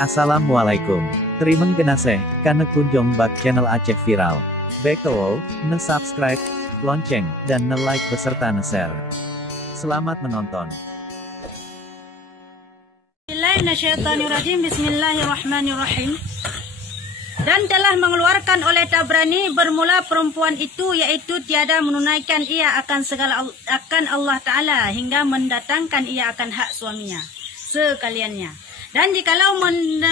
Assalamualaikum. Terima kasih karena kunjung bak channel Aceh Viral. Betul, subscribe, lonceng, dan like beserta share. Selamat menonton. Bismillahirrahmanirrahim. Dan telah mengeluarkan oleh Tabrani bermula perempuan itu yaitu tiada menunaikan ia akan Allah Ta'ala hingga mendatangkan ia akan hak suaminya sekaliannya. Dan jikalau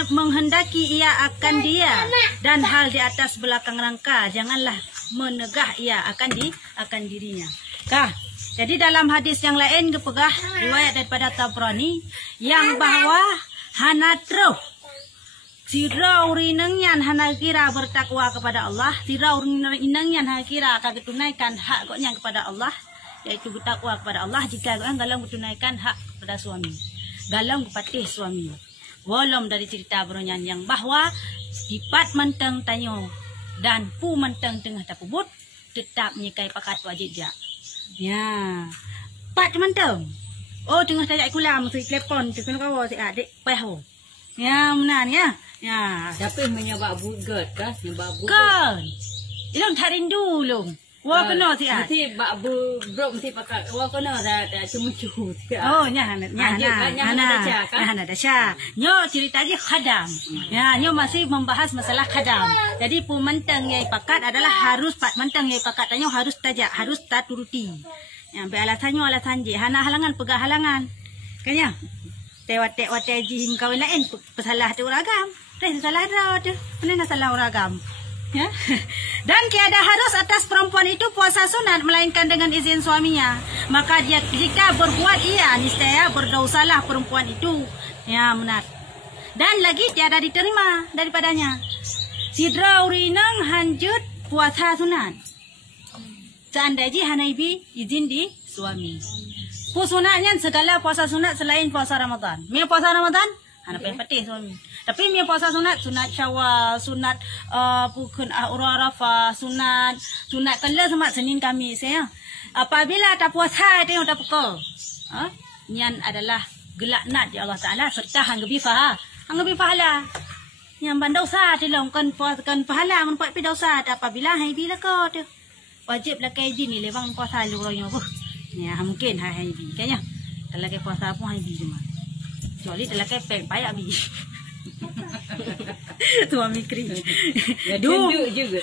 menghendaki ia akan dia dan hal di atas belakang rangka, janganlah menegah ia akan dirinya. Jadi dalam hadis yang lain kepegah riwayat daripada Tabrani yang bahwa hanatro sirau rinengyan hana kira bertakwa kepada Allah, sirau rinengyan hana kira akan tunaikan hak koknya kepada Allah, yaitu bertakwa kepada Allah jika galang tunaikan hak kepada suami, galang kepatih suami. Wolom dari cerita beronyan yang bahwa dipat menteng tanyo dan pu menteng tengah tapubut tetap menyikai pakat wajib ja. Ya. Pat menteng. Oh tengah tajak kulam si telepon tu kena kawa si adik peho. Ya menan ya. Ya, tapi menyebab buget kah? Sebab buget. Kan. Ilong tak rindu long. Wah kena si ah. Mesti bak bro mesti pakai. Wah kena dah cemu-cemu. Oh nya hana dasya. Nyo cerita lagi khadam. Ya, nyo masih membahas masalah khadam. Jadi pu menteng yai pakat adalah harus pat menteng yai pakat tanyo harus tajak, harus tak turuti. Ya, be alasannya alasan je. Hana halangan pegah halangan. Kanya. Tewat-tewat jihim kawin lain pesalah tu ragam. Salah dah tu. Mana salah ragam. Ya. Dan tiada harus atas perempuan itu puasa sunat melainkan dengan izin suaminya. Maka dia jika berbuat ia niscaya berdosalah perempuan itu. Ya benar. Dan lagi tiada diterima daripadanya. Sidra urinang hanjut puasa sunat. Seandainya hanaibi izin di suami. Sunatnya segala puasa sunat selain puasa Ramadan. Mia puasa Ramadan hana petih suami. Tapi mia puasa sunat Syawal, sunat bukan Arafah, sunat kala sama Senin Kamis ya. Apabila tak puasa itu tak pukul. Nyan adalah gelaknat di Allah Taala serta hanggebi pahala. Yang bandosa dilong kan pahala mendapat dosa apabila hai bila ko tu. Wajiblah kai ni lewang puasa luronya apa. Ya mungkin hai bi kayaknya. Talaga puasa pun hai bi cuma. Kecuali talaga peng payak bi. Suami kri. Tunduk juga.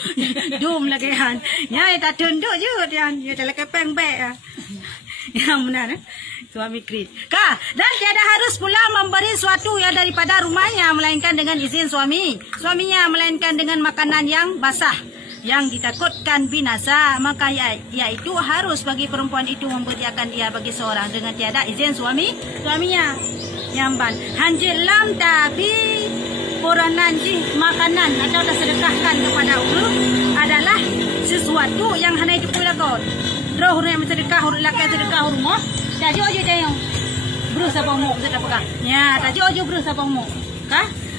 Dum lagi han. Ya tak tunduk juga dia. Ya talaga peng baik. Yang benar suami kri. Dan tiada harus pula memberi sesuatu ya daripada rumahnya melainkan dengan izin suaminya melainkan dengan makanan yang basah yang ditakutkan binasa, maka yaitu harus bagi perempuan itu memberikan ia bagi seorang dengan tiada izin suaminya. Nyamban hanjil lam tapi puranan makanan atau sedekahkan kepada ulu adalah sesuatu yang hanya dipulakon. Roh yang sedekah huruf lakai sedekah huruf moh. Tadi ojo tayong berusaha pamuk sedekah pegang. Ya, tadi ojo berusaha pamuk.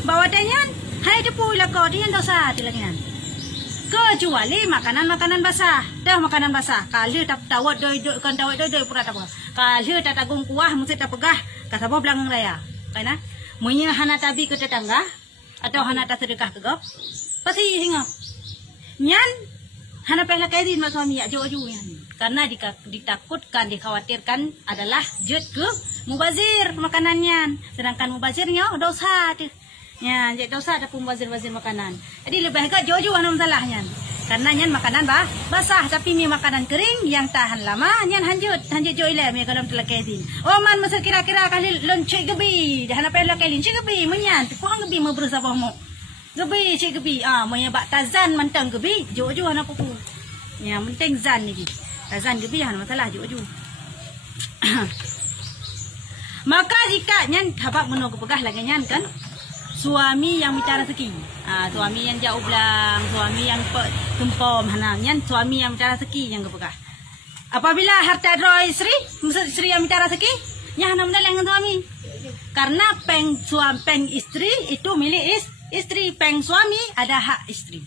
Bawa tanyan hanya dipulakon dia dosa dilakian. Kecuali makanan basah. Dah makanan basah. Kalau tak tawat doi pura tak pegah. Kalau tak tagung kuah mesti tak pegah. Kasabo belakang raya. Kena? Munya hana tabi ke tetangga atau hana tak sedekah ke gop. Pasti hingap. Nyan hana pela kaidin mak suami ya jauh-jauh yan. Karena ditakutkan, dikhawatirkan adalah jut ke mubazir makanannya. Sedangkan mubazirnya dosa tu. Ya, jadi dosa ada pembazir-bazir makanan. Jadi lebih agak jauh-jauh ana masalahnya. Karena nyan makanan basah tapi mi makanan kering yang tahan lama nyan hanjut jauh ile mi kalau telakaidin. Oh man masa kira-kira kali loncik gebi, dah nak pelak kailin cik gebi menyan, puang gebi mau berusaha bohong. Gebi cik gebi, monya bak tazan mentang gebi, jauh-jauh ana pupu. Ya, penting zan ni. Tazan gebi ana masalah jauh-jauh. Maka jika nyan habak menunggu pegah lagi nyan kan suami yang minta rezeki. Suami yang jauh belang, suami yang kempom hananyan, suami yang minta rezeki yang kepegah. Apabila harta droi istri yang minta rezeki, nya hana mendalang dengan suami. Karena peng istri itu milik istri, peng suami ada hak istri.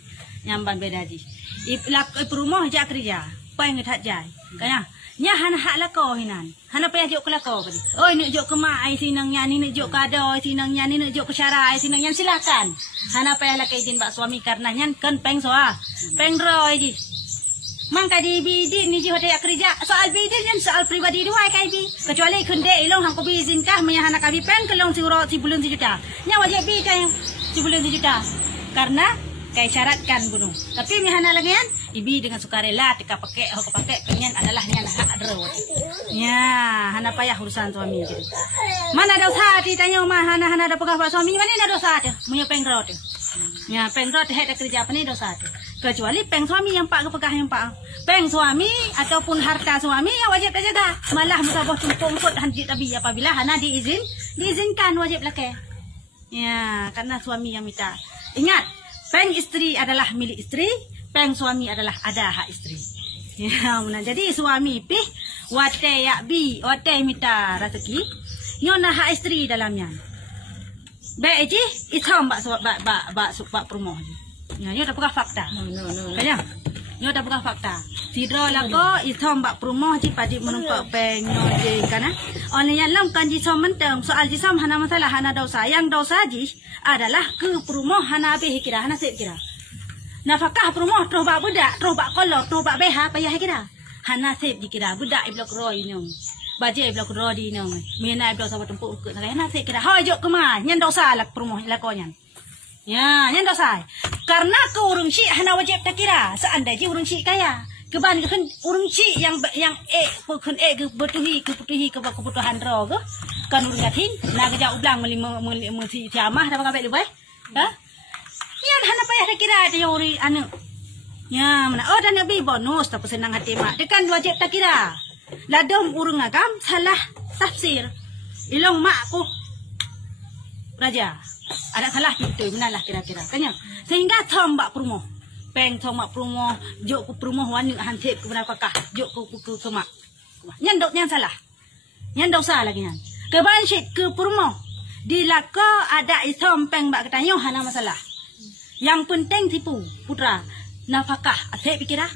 Nyamban beda ji. Ip rumah jak kerja. peng ngat jai kana nya hana hak lako hinan hana payah jok kelako kadi oi nak jok ke mak ai sinang nya ni nak jok kado sinang nya ni nak jok ke syara ai sinang nya silakan hana payah lah izin bak suami karena nyan kan peng soa peng roi ji mang kadi bidin ni ji hotel kerja soal bidin jan soal pribadi dua kai bi kecuali khende ilong hang ko bi izin kah menya hana kabi peng kelong si uro si bulan si juta nya wajib bi kai si bulan si juta karena kai syaratkan bunuh tapi mihana lagi kan ibi dengan sukarela tika pakai hok pakai pengen adalah nyan hak adro nya hana payah urusan suami jadi mana dosa ditanya mah hana ada pegah pak suami mana ada dosa tu punya pengrot nya pengrot hek kerja apa ni dosa tu kecuali peng suami yang pak kepegah yang pak peng suami ataupun harta suami yang wajib terjaga malah musabah tumpuk hanjit tabi apabila hana diizinkan wajib laki ya karena suami yang minta ingat peng istri adalah milik istri, peng suami adalah ada hak istri. Ya, jadi suami pih wate yak bi, wate minta rezeki, nyona hak istri dalamnya. Baik je, itam bak perumoh je. Ya, nyo dah buka fakta. Kaya, nyo dah buka fakta. Sidro lako itam bak perumoh je padi menumpak peng nyo je kana. Oleh yang lam kan jisom menteng soal jisom hana masalah hana dosa. Yang dosa je adalah ke perumoh hana beh kira hana sep kira. Nafkah perumoh terus bak budak, terus bak kolok, terus bak beha payah kira. Hana sep dikira budak iblok roi nong. Baje iblok roi nong. Mena iblok sama tempuk ukut sangai hana sep kira. Ha juk kemai, nyan dosa lak perumoh lakonyan. Ya, nyan dosa. Karena ke urung syik hana wajib tak kira. Seandainya urung syik kaya. Keban kan urung syik yang bukan ke betuhi kebutuhan ro ke. Kan urung yatin nak kerja ublang mesti jamah dah pakai lebih. Ha? Yan hana payah tak kira dia uri anu. Ya, mana oh dan nabi bonus tapi senang hati mak. Dekan wajib tak kira. Ladom urung agam salah tafsir. Ilong mak ku raja. Ada salah itu menalah kira-kira. Kanya sehingga tombak perumoh. Peng tombak perumoh, jok ku perumoh wani hantip ke benapakah, jok ke mak. Nyan dok nyan salah. Nyan dosa lagi nyan. Kebansyit ke perumoh. Dilaka ada isom peng bak ketanyo hana masalah. Yang penting tipu putra nafkah asyik pikirah.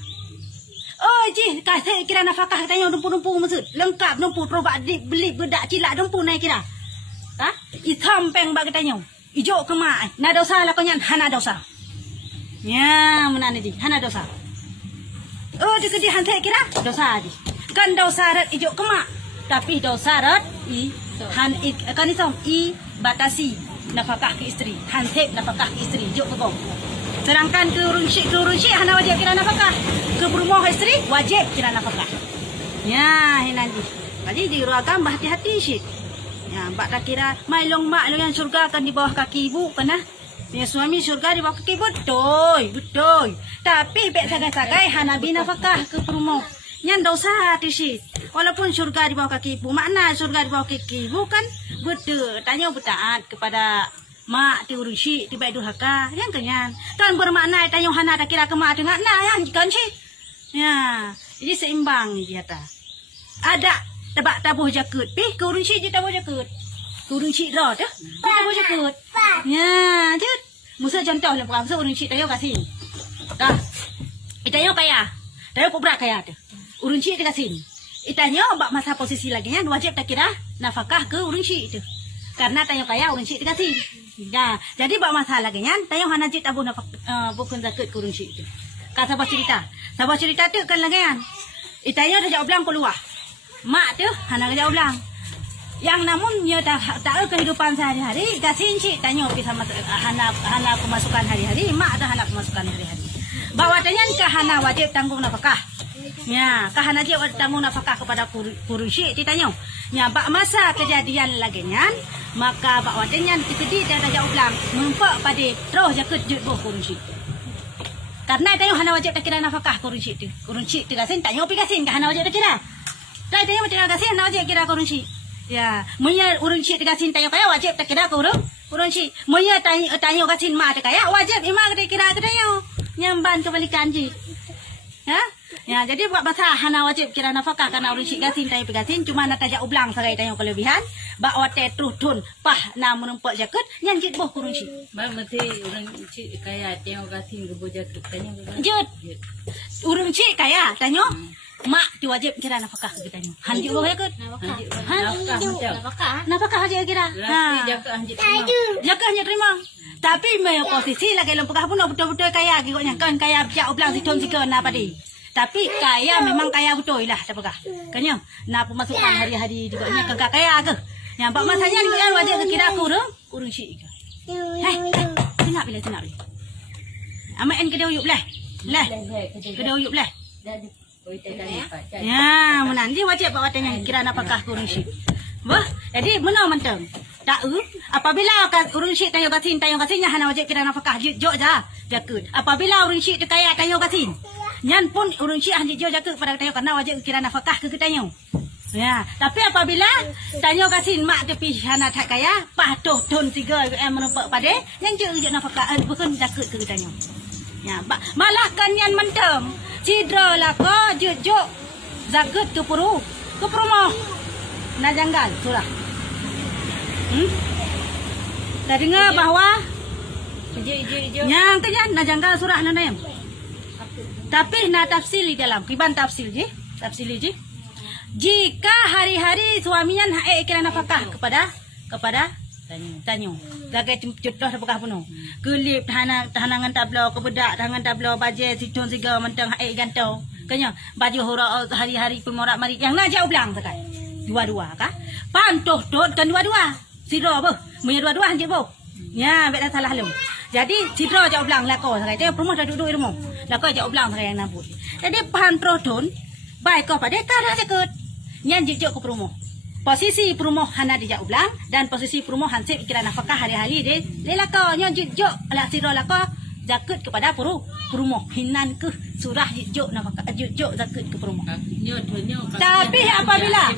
Oh ji kasih kira nafkah ketanyo dumpu-dumpu maksud lengkap dumpu terobak beli bedak cilak dumpu naik kira. Ha? Isom peng bak ketanyo. Ijo ke mak. Na dosa lah konyan hana dosa. Ya, mana ni hana dosa. Oh, dia kerja hantai kira dosa di. Kan dosa rat ijo ke mak. Tapi dosa rat kan isom batasi nafkah ke isteri. Hantai nafkah ke isteri ijo ke gong. Sedangkan ke urung syik hana wajib kira nafkah. Ke perumoh isteri wajib kira nafkah. Ya, nanti. Jadi di ruagam hati-hati syik. Ya, mbak tak kira mailong mak lo yang surga kan di bawah kaki ibu kena. Ya suami surga di bawah kaki betul. Tapi bek sagai-sagai hana bina nafkah ke perumoh. Nyan dosa tisi. Walaupun surga di bawah kaki ibu, makna surga di bawah kaki ibu kan betul. Tanya bertaat kepada mak ti urung syik ti baik durhaka. Yang kenyan. Kan bermakna tanya hana tak kira ke mak dengan nah yang kan syik. Ya, jadi seimbang dia ta. Ada tabak tabuh jakut. Pih ke urung syik je tabuh jakut. Ke urung syik dah tu. Tabuh jakut. Ya, je. Musa contoh lah perang. So urung syik tayo kasih. Dah. Itayo kaya. Tayo kubrak kaya tu. Urung syik dia kasih. Itanyo bak masa posisi lagi kan wajib tak kira nafkah ke urung syik tu. Karena tayo kaya urung syik dia kasih. Ya, jadi bak masa lagi kan tayo hana je tabuh bukan zakut ke urung syik tu. Kan sabar cerita. Sabar cerita tu kan lagi kan. Itayo dah jawab belang keluar. Mak tu hana kerja ulang. Yang namun dia tak kehidupan sehari-hari, kasih cik tanya pi sama hana pemasukan hari-hari, mak ada hana pemasukan hari-hari. Bawa tanya ke hana wajib tanggung nafkah. Ya, ke hana wajib tanggung nafkah kepada kurun syik ditanya. Ya, bak masa kejadian lagi nyan, maka bak watenya dikedi dan kerja ulang mempak pada terus jakut jut boh kurun syik. Karena tanya hana wajib tak kira nafkah kurun syik tu. Kurun syik tu kasih tanya pi kasih ke hana wajib tak kira. Saya tanya macam kasih nak wajib kira kurun syik. Ya, munya urun syik kasih tanya kaya wajib tak kira kurun syik. Munya tanya kasih mak tak kaya wajib imak tak kira tanya. Nyamban kebalikan je. Ha? Ya, jadi buat masa hana wajib kira nafkah karena orang cik gasin tanya pegasin cuma nak tajak ublang sarai tanya kelebihan bak wate terus tun pah na menempok jakut nyan jit boh kurung cik. Ba mesti orang cik kaya tengok gasin gebo jakut tanya Jut. Urung cik kaya tanya mak diwajib kira nafkah kita tanya. Han jit boh jakut. Nafkah aja kira. Laki jakut anjit. Jakut hanya terima. Tapi me posisi lagi lempukah pun betul-betul kaya gigoknya kan kaya bijak ublang si ton si ke na padi. Tapi kaya memang kaya betul lah tapakah. Kanya nak pemasukan hari-hari juga nya kagak kaya ke. Yang bak masanya ni kan wajib ke kira aku urung syik ke. Tinap bila. Amak en kedau yuk lah. Kedau yuk lah. Ya, menan dia wajib bawa tanya kira apakah urung syik. Wah, jadi menang mentang. Tak apabila urung syik tanya kasinnya hana wajib kira nafkah jok ja jakut. Apabila urung syik tu kaya tanya kasin. Nyan pun urung syik hanya jauh jaga pada tanya karena wajib kira nafkah ke tanya. Ya, tapi apabila tanya kasin mak tepi hana tak kaya, patuh tun 3 menumpak pada yang jauh nafkah bukan jaga ke tanya. Ya, malah kan yang mentem. Cidra lah ko jujur zakat ke perumoh. Na janggal surah. Dah dengar bahawa yang kan na janggal surah nanayam. Tapi nak tafsir di dalam kiban tafsir je. Jika hari-hari suaminya nak kira nafkah kepada tanyo. Gagai contoh apakah puno. Kelip tahanangan tablo kebedak tangan tablo baje siton siga mentang gantau. Kanya baju hura hari-hari pemorak mari yang nak jauh belang sekai. Dua-dua kah? Pantuh tot kan dua-dua. Siro apa? Punya dua-dua hanje bo. Ya, beda salah lu. Jadi sidro jauh belang lako sekai. Dia rumah dah duduk di rumah. Lako jauh belang sekai yang nabut. Jadi pantuh ton baik kau pada kada jakut. Nyan jijok ke perumoh. Posisi perumoh hana di jauh belang dan posisi perumoh hansip kira nafkah hari-hari de lako nyan jijok ala siro lako jakut kepada perumoh hinan ke surah jijok nafkah jijok zakut ke perumoh. Tapi apabila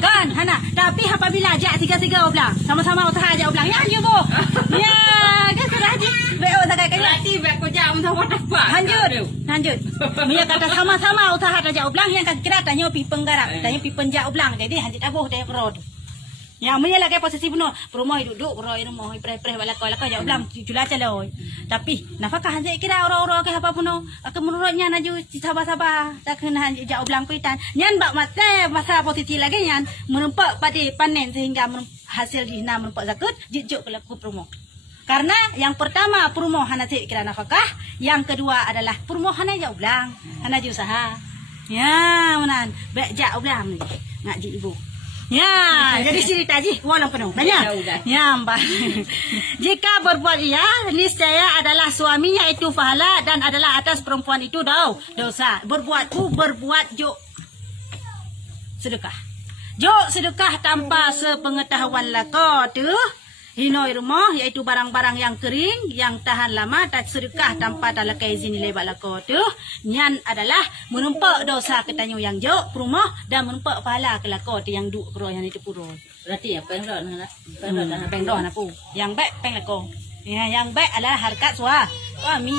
kan hana tapi apabila jak tiga-tiga belang sama-sama usaha jak belang ya bo. Ya kan surah je beo zakai kaya Berarti bek ko jam sama dapat. Lanjut. Mia kata sama-sama usaha jak belang yang kira tanya pi penggarap tanya pi penjak belang jadi hanjit abuh tanya perod. Yang punya lagi posisi penuh rumah duduk roy rumah preh bala kau jauh belang jula caloi. Tapi nafkah hanjit kira orang-orang ke apa penuh akan menurutnya naju sabar-sabar tak kena hanjit jauh belang kuitan. Nyan bak masa posisi lagi nyan menumpak pada panen sehingga hasil di na menumpak zakut jijuk ke laku perumoh. Karena yang pertama perumoh hana kira nafkah, yang kedua adalah perumoh hana jauh belang, hana usaha. Ya, menan bek jauh belang ni ngaji ibu. Ya, jadi cerita ji, walau penuh. Tanya. Ya, mbak. Jika berbuat ia, niscaya adalah suaminya itu pahala dan adalah atas perempuan itu dosa. Berbuat jok sedekah. Jok sedekah tanpa sepengetahuan lako tu. Hinoi rumah iaitu barang-barang yang kering yang tahan lama tak sedekah tanpa talakai izin nilai balako tu nyan adalah menumpak dosa ketanyo yang jauh rumah dan menumpak pahala ke lako tu yang duk pro yang itu puro. Berarti apa yang pengdoh napu. Yang baik peng lako. Ya, yang baik adalah harkat suami.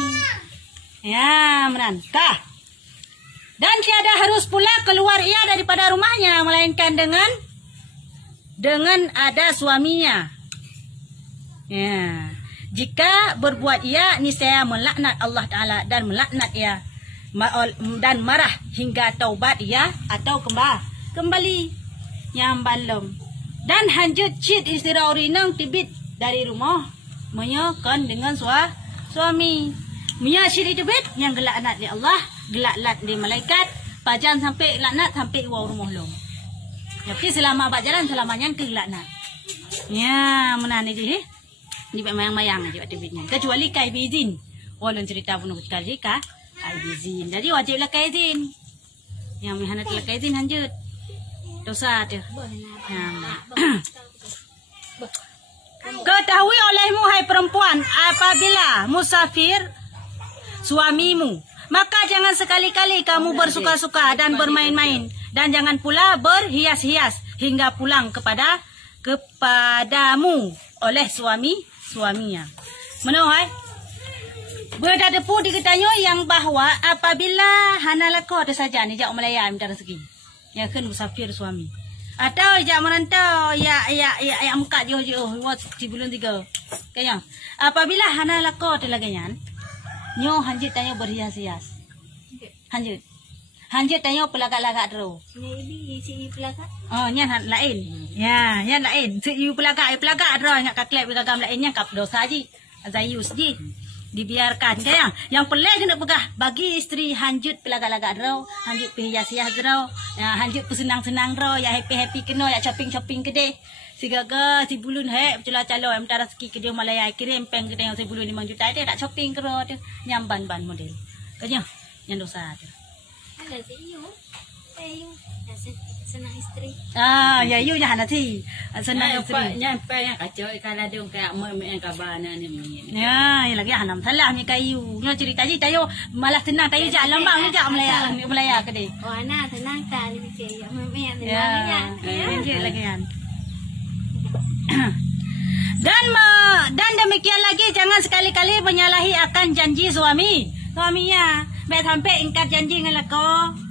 Ya, menan. Kah. Dan tiada harus pula keluar ia daripada rumahnya melainkan dengan ada suaminya. Ya, jika berbuat ia niscaya melaknat Allah Taala dan melaknat ia dan marah hingga taubat ia atau kembali yang balom dan hanjut cit istirahat nang tibit dari rumah menyokan dengan suami punya cit itu bet yang gelaknat di Allah gelaknat di malaikat pajan sampai laknat sampai wau rumah lo. Jadi selama berjalan selamanya gelaknat. Ya, menani di ni mayang-mayang aja aktivitnya. Kecuali kai izin. Walaupun cerita bunuh sekali kai izin. Jadi wajiblah kai izin. Yang mihana telah kai izin lanjut. Dosa tu. Ketahui olehmu hai perempuan apabila musafir suamimu, maka jangan sekali-kali kamu bersuka-suka dan bermain-main dan jangan pula berhias-hias hingga pulang kepadamu oleh suaminya. Mana hai? Berdadepu dikatanya yang bahawa apabila hana lako ada saja ni jak Melaya minta rezeki. Ya kan musafir suami. Atau jak merantau ya muka dia si bulan 3. Kaya. Apabila hana lako ada lagi nyan. Nyo hanjit tanya berhias-hias. Hanjit. Hanjit tanya pelagak-lagak terus. Ini si pelagak. Oh, nyan lain. Ya, nyan lain. Si pelagak terus ngak kaklep gagam lainnya kap dosa ji. Azayus ji. Dibiarkan kaya yang pelai kena pegah bagi isteri hanjut pelagak-lagak draw, hanjut perhias-hias draw, ya hanjut pesenang-senang draw, ya happy-happy kena, ya shopping-shopping kedai. Si gaga si bulun calo am tara rezeki kedai Malaya kirim peng kedai yang si bulun 5 juta dia tak shopping kero tu nyamban-ban model. Kanya yang dosa tu. Ada si Yu. Senang isteri. Ya you jangan nanti. Senang isteri. Nyampe yang kacau ikan ladung kayak yang kabana ni. Ya, yang lagi hanam salah ni kayu. Nyo cerita je tayo malah tenang tayo jak lambang ni jak Melaya ke deh. Oh, anak tenang tak ni fikir. Memang tenang Ya. ya. Lagi kan. Dan demikian lagi jangan sekali-kali menyalahi akan janji suami. Suaminya, baik sampai ingkar janji dengan lako.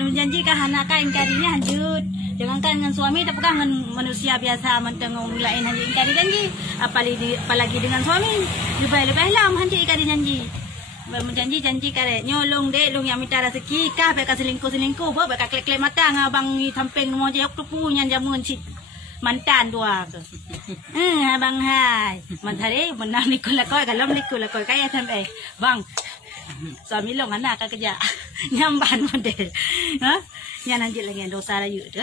Janji kan anak kan ingkarinya hanjut. Jangankan dengan suami tapi kan dengan manusia biasa mentengong lain hanjut ingkari janji. Apalagi dengan suami. Lebih-lebihlah hanjut ingkari janji. Janji kare nyolong dek long yang minta rezeki kah beka selingkuh beka klek-klek mata ngabang ni samping mo je tu punya jamun cik mantan dua tu. Abang hai. Mantare menang nikul koi kalom nikul koi kaya sampai. Bang. Suami long anak ka kerja. Nyamban model. Ha? Yang lanjut lagi yang dosa layu tu.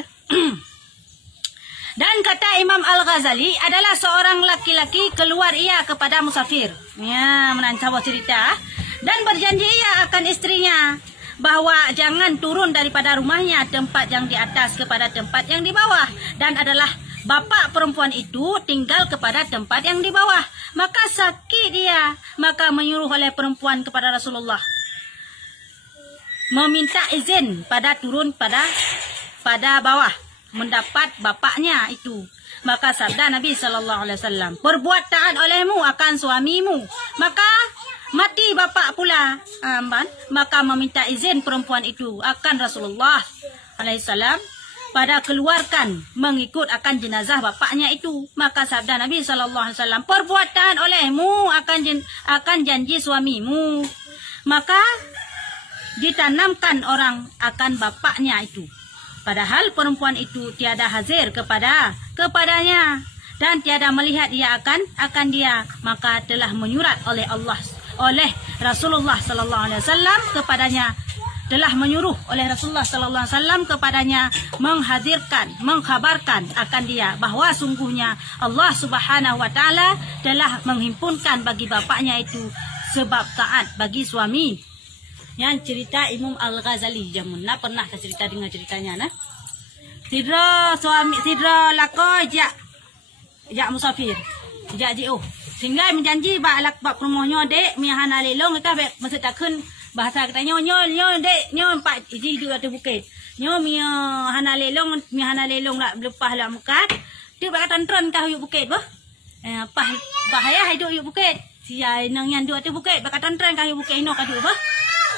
Dan kata Imam Al-Ghazali adalah seorang laki-laki keluar ia kepada musafir. Ya, menancap cerita. Dan berjanji ia akan istrinya bahawa jangan turun daripada rumahnya tempat yang di atas kepada tempat yang di bawah. Dan adalah bapa perempuan itu tinggal kepada tempat yang di bawah. Maka sakit dia. Maka menyuruh oleh perempuan kepada Rasulullah. Meminta izin pada turun pada bawah. Mendapat bapaknya itu. Maka sabda Nabi SAW. Berbuat taat olehmu akan suamimu. Maka mati bapak pula. Maka meminta izin perempuan itu akan Rasulullah SAW. Pada keluarkan mengikut akan jenazah bapaknya itu. Maka sabda Nabi SAW. Perbuatan olehmu akan janji suamimu. Maka ditanamkan orang akan bapaknya itu. Padahal perempuan itu tiada hazir kepadanya. Dan tiada melihat dia akan dia. Maka telah menyurat oleh Rasulullah SAW kepadanya. Telah menyuruh oleh Rasulullah SAW kepadanya mengkhabarkan akan dia bahawa sungguhnya Allah Subhanahu Wa Taala telah menghimpunkan bagi bapaknya itu sebab taat bagi suami. Yang cerita Imam Al-Ghazali jamun nak pernah cerita dengan ceritanya nah. Sidra lako jak musafir. Jak jiu. Sehingga menjanji bak perumohnya dek mihana lelong ka maksud takun bahasa katanya nyo dek nyo pak ji duduk atas bukit. Nyo mihana lelong lah lepas lah mukat. Dia bak tantron ka huyuk bukit bah. Bahaya hidup huyuk bukit. Sia nang yang duduk atas bukit bak tantron ka huyuk bukit no ka duduk bah.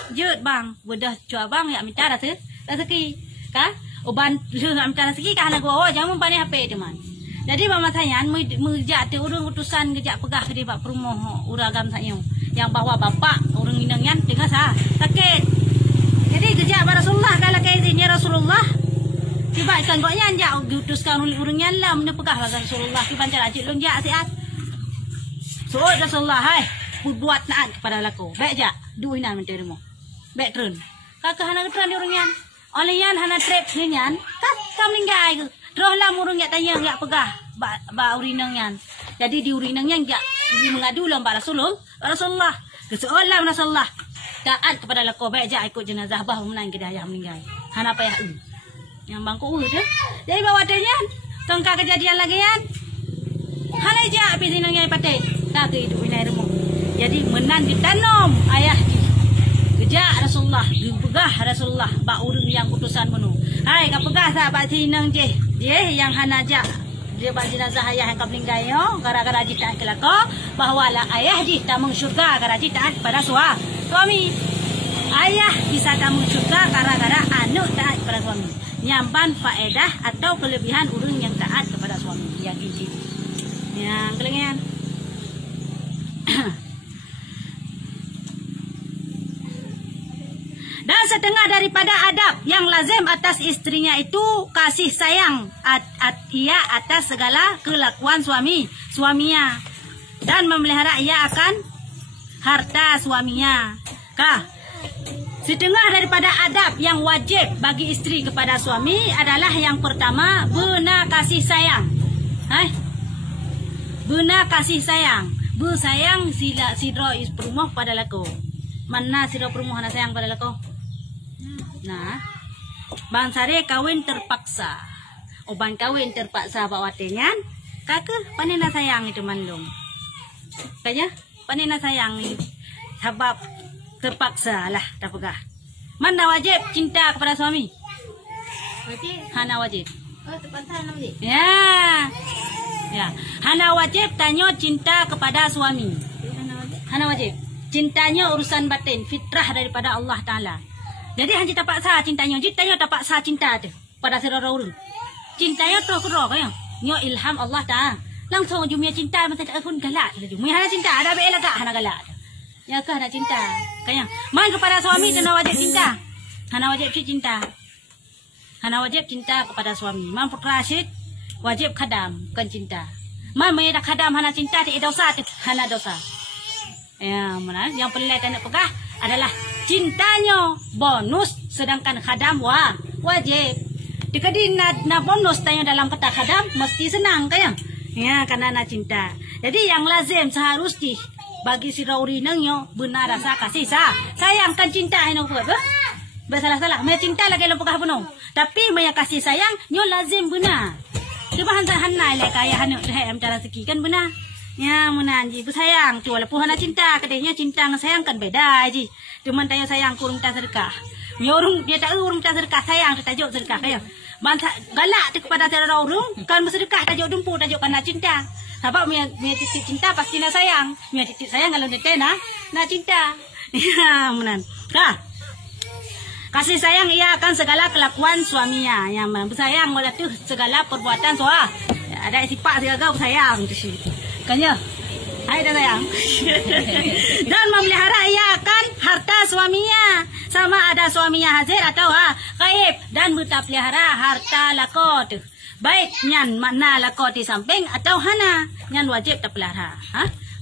Jut bang, bedah cua bang ya minta rezeki. Kan? Oban minta rezeki kan anak gua jangan panik HP teman. Jadi mama saya mejak tu urang utusan kejak pegah ke dia bak perumoh uragam saya yang bawa bapak urang inangyan dengan sakit. Jadi kejak Rasulullah kalau ke izinnya Rasulullah tiba ikan goknya jak diutuskan urangnya lah mun pegah Rasulullah ki bancar ajik long jak siat. So Rasulullah hai buat naat kepada laku. Baik jak duinan menterimo. Baik trun. Kakak hana trun urangnya. Oleh yan hana trip nyan. Kam linggai ke. Terus lah murung yak tanya yak pegah ba urinang yan. Jadi di urinang yan yak mengadu lah mbak Rasulullah. Keseolah Rasulullah. Taat kepada laku baik jak ikut jenazah bah menang ke dayah meninggal. Hana payah yang bangku tu. Jadi bawa tanya tongkar kejadian lagi yan. Hana jak habis inang yan patai. Tak ke hidup inai rumah. Jadi menang ditanam ayah kejak Rasulullah dipegah Rasulullah bak urang yang utusan menu. Hai ka pegah tak bak tinang je. Ye yang hana jak dia bak jenazah ayah yang kau meninggal yo gara-gara ji taat kelako bahwa lah ayah ji tamung syurga gara ji taat pada suami. Ayah bisa tamung syurga gara-gara anak taat pada suami. Nyamban faedah atau kelebihan urang yang taat kepada suami. Yang hiji. Yang kelingan. Dan setengah daripada adab yang lazim atas istrinya itu kasih sayang ia atas segala kelakuan suaminya dan memelihara ia akan harta suaminya. Setengah daripada adab yang wajib bagi istri kepada suami adalah yang pertama benar kasih sayang. Benar kasih sayang. Bersayang sila sidro is perumah pada lako. Mana sidro perumah na sayang pada lako? Nah, bang sare kawin terpaksa. Oban kawin terpaksa bawa tengan. Kakak panena sayang itu mandung. Kayaknya panena sayang ni. Sebab terpaksa lah tak pegah. Mana wajib cinta kepada suami? Wajib. Hana wajib. Oh, terpaksa nak wajib. Ya. Hana wajib tanya cinta kepada suami. Hana wajib. Cintanya urusan batin, fitrah daripada Allah Taala. Jadi hanya tak paksa cintanya. Cintanya tak paksa cinta tu pada seorang orang. Cintanya terus kerok ya. Nyo ilham Allah Taala. Langsung jumia cinta masa tak pun galak. Jumia hana cinta ada be lagak hana galak. Ya ke hana cinta. Kaya. Man kepada suami kena wajib cinta. Hana wajib cinta. Hana wajib cinta kepada suami. Man perkerasit wajib khadam kan cinta. Man menyeda khadam hana cinta ti dosa ti hana dosa. Ya, mana yang paling nak pegah adalah cintanya bonus sedangkan khadam wajib. Dikadi na bonus tanya dalam kata khadam mesti senang kaya. Ya karena na cinta. Jadi yang lazim seharusnya bagi si rauri nangyo benar rasa kasih sayangkan cinta ino buat. Bersalah-salah. Maya cinta lagi lo pegah penuh. Tapi maya kasih sayang nyo lazim benar. Cuba hanai le kaya hanu hem cara seki kan benar. Ya menanji bersayang tu walaupun hana cinta kadangnya cinta dengan sayang kan beda ji. Cuma tanya sayang kurung minta sedekah. Nyorong dia tak urung minta sedekah sayang tajuk sedekah kaya. Bangsa galak tu kepada saudara orang kan bersedekah tajuk dumpu tajuk karena cinta. Sebab mia titik cinta pasti nak sayang. Mia titik sayang kalau dia nak cinta. Ya menan. Kasih sayang ia akan segala kelakuan suaminya yang bersayang oleh tu segala perbuatan suami. Ada sifat segala bersayang tu sih. Kanya, hai dah sayang. Dan memelihara ia akan harta suaminya. Sama ada suaminya hadir atau gaib. Dan pelihara harta lako tu. Baik nyan mana lako di samping atau hana. Nyan wajib tak pelihara.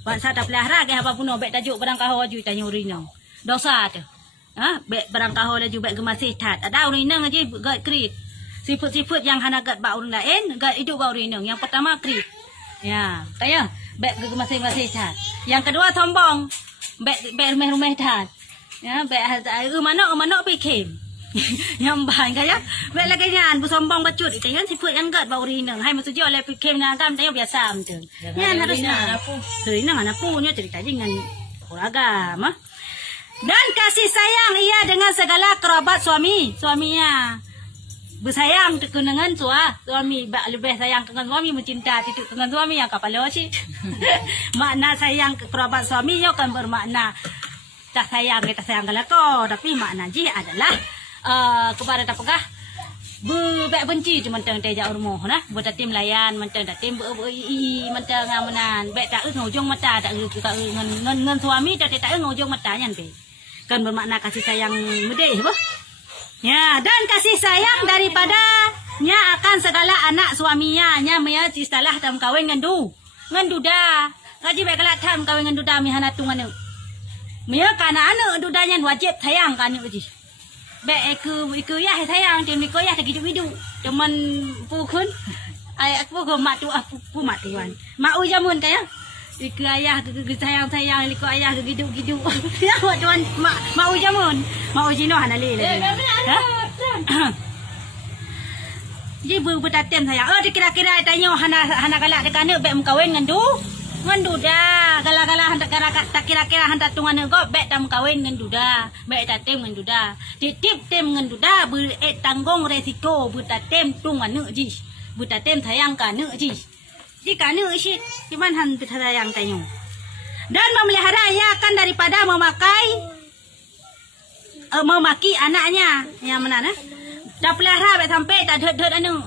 Bangsa tak pelihara ke apa pun baik tajuk barang kau wajib tanya urino. Dosa tu. Baik barang kau laju baik gemasih tat. Ada urino aja gak krit. Sifat-sifat yang hana gak bau orang lain, gak hidup bau urino. Yang pertama krit. Ya, kaya baik masing-masing tat. Yang kedua sombong. Baik rumah-rumah tat. Ya, baik mana bikin. Yang bahan kaya. Baik lagi nyan bersombong bacut itu kan sifat yang gak bau rinang. Hai maksudnya oleh bikin ngagam tanya biasa macam. Nyan harusnya rinang anak punya cerita dengan agama. Dan kasih sayang ia dengan segala kerabat suaminya. Bersayang dengan suami lebih sayang dengan suami mencinta titik dengan suami yang kapal sih. Makna sayang kerabat suaminya kan bermakna tak sayang kita sayang kelako, tapi makna ji adalah kepada tak pegah baik benci cuma teng teja urmoh nah buat tim layan mentang tim mentang ngamanan baik tak ngujung mata tak ngan suami tak ngujung matanya be kan bermakna kasih sayang mede apa. Ya, dan kasih sayang daripadanya akan segala anak suaminya. Nya maya istilah tam kawin ngandu dah. Kaji baik kelak tam kawin ngandu dah mihana tungan nu. Maya kana anak dudanya wajib sayang kan uji. Baik iku ya sayang tim iku ya tak hidup. Cuman pukun ay aku go mak tu aku mak tuan. Mak ujamun kaya. Iku ayah sayang iku ayah hidup. Ya tuan mak ujamun. Mau jino hana le. Jadi bertatem saya. Dikira-kira tanya hana galak dekan bek mengkawin ngandu dah. Galak-galak hantar tak kira-kira hantar tungan go bek tam kawin ngandu dah. Bek tatem ngandu dah. Titip tem ngandu dah tanggung resiko bertatem tungan ji. buta tem tayang kanu ji. Ji kanu isi cuman han tayang tanyo. Dan memelihara ia akan daripada memaki anaknya. Yang mana nah? Dah pelihara sampai tak dot anu.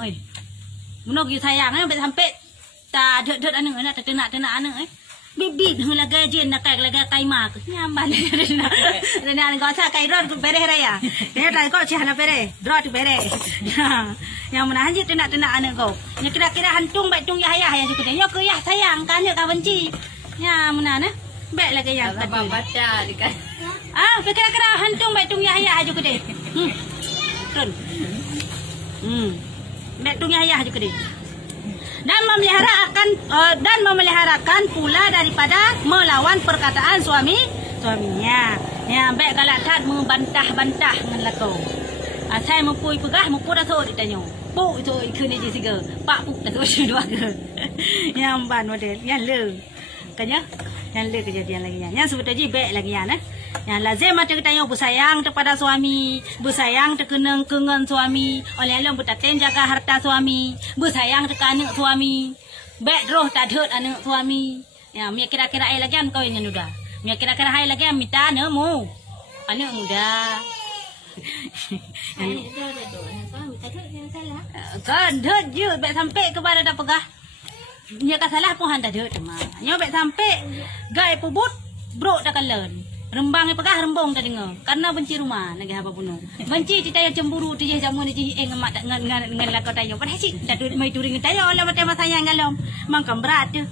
Menok you sayang anu sampai tak dot anu nak tenak anu bibit hula gajen nak lagi kai mak nyamban dan gak usah kai rod bere raya dia tak kok cihana bere rod bere yang mana hanji tenak anu kau nya kira-kira hantung baik tung yahya yang cukup yo ke yah sayang kan ka benci nya mana nah baik lagi yang Abang baca dekat. kira-kira hantung baik tung yahya cukup deh tun baik tung yahya cukup deh dan memeliharakan pula daripada melawan perkataan suaminya. Ya, baik kalau tak membantah-bantah dengan lako. Saya mempui pegah mempui dah tu ditanya. Pu itu ikut ni je siga. Pak pu dah tu dua ke. Yang ban model, yang le. Kanya, yang le kejadian lagi yang sebetulnya baik lagi ya nah. Yang lazim ada tanya bersayang kepada suami, bersayang terkenang kengan suami, oleh Allah bertaten jaga harta suami, bersayang dekat anak suami, baik roh tak hurt anak suami. Ya, mia kira-kira ai lagi kau yang muda. Mia kira-kira ai lagi minta nemu. Anak muda. Kan hurt je baik sampai kepada dah pegah. Nya ka salah pun han tak hurt mah. Nya baik sampai gai pubut bro dah kalen. Rembang pegah rembong tak dengar karena benci rumah lagi apa bunuh benci kita yang cemburu dia jamu ni ngamak tak dengan lakau tayo pada sik tak mai turing tayo Allah mata sayang galom mangkam berat tu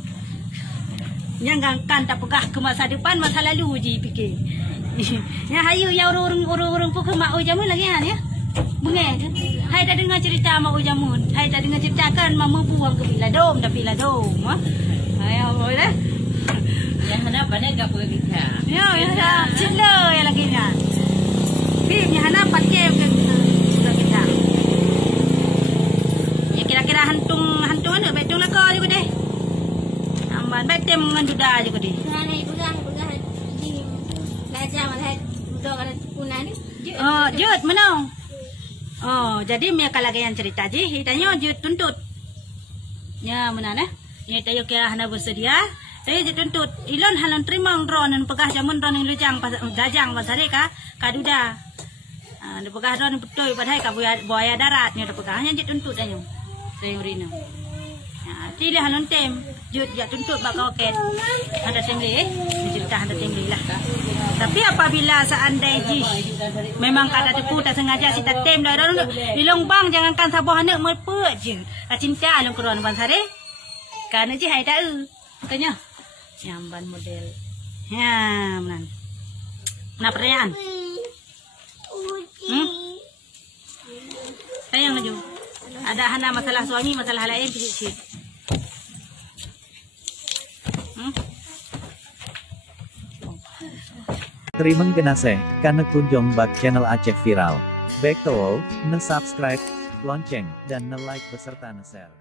yang kan tak pegah ke masa depan masa lalu je fikir ya hayu yang orang pun ke mak jamu lagi ya bunga tu hai tak dengar cerita mak jamu hai tak dengar cerita kan mama buang ke biladom dah biladom ayo boleh Yang hendak pada gak boleh kita. Ya, ya, cila ya lagi nya. Bim yang hendak pakai kita. Ya kira-kira hantung anu betul nak kau juga deh. Amban betem dengan duda juga deh. Nah, ibu dah di belajar malah duduk ada punan ni. Oh, jut menang. Oh, jadi mereka lagi yang cerita je, tanya jut tuntut. Ya, mana nah? Ya tayo kira hendak bersedia. Saya dituntut ilon halon terima ron dan pegah jamun ron yang lujang gajang pasare ka kaduda. Ada pegah ron betul padahal ka buaya darat nya pegahnya dituntut ayo. Saya urino. Ya, tile halon tem jut ya tuntut bakal ket. Ada temle cerita ada temle lah. Tapi apabila seandainya memang kata tepu tak sengaja si tem dah ilong bang jangankan sabuh anak merpet je. Ka cinta along keron pasare. Karena je hai tak tanya. Nyamban model. Ya, mana? Nak perayaan? Sayang aja. Ada hana masalah suami, masalah lain sedikit. Terima kasih karena kunjung bak channel Aceh Viral. Baik tahu, subscribe, lonceng, dan like beserta share.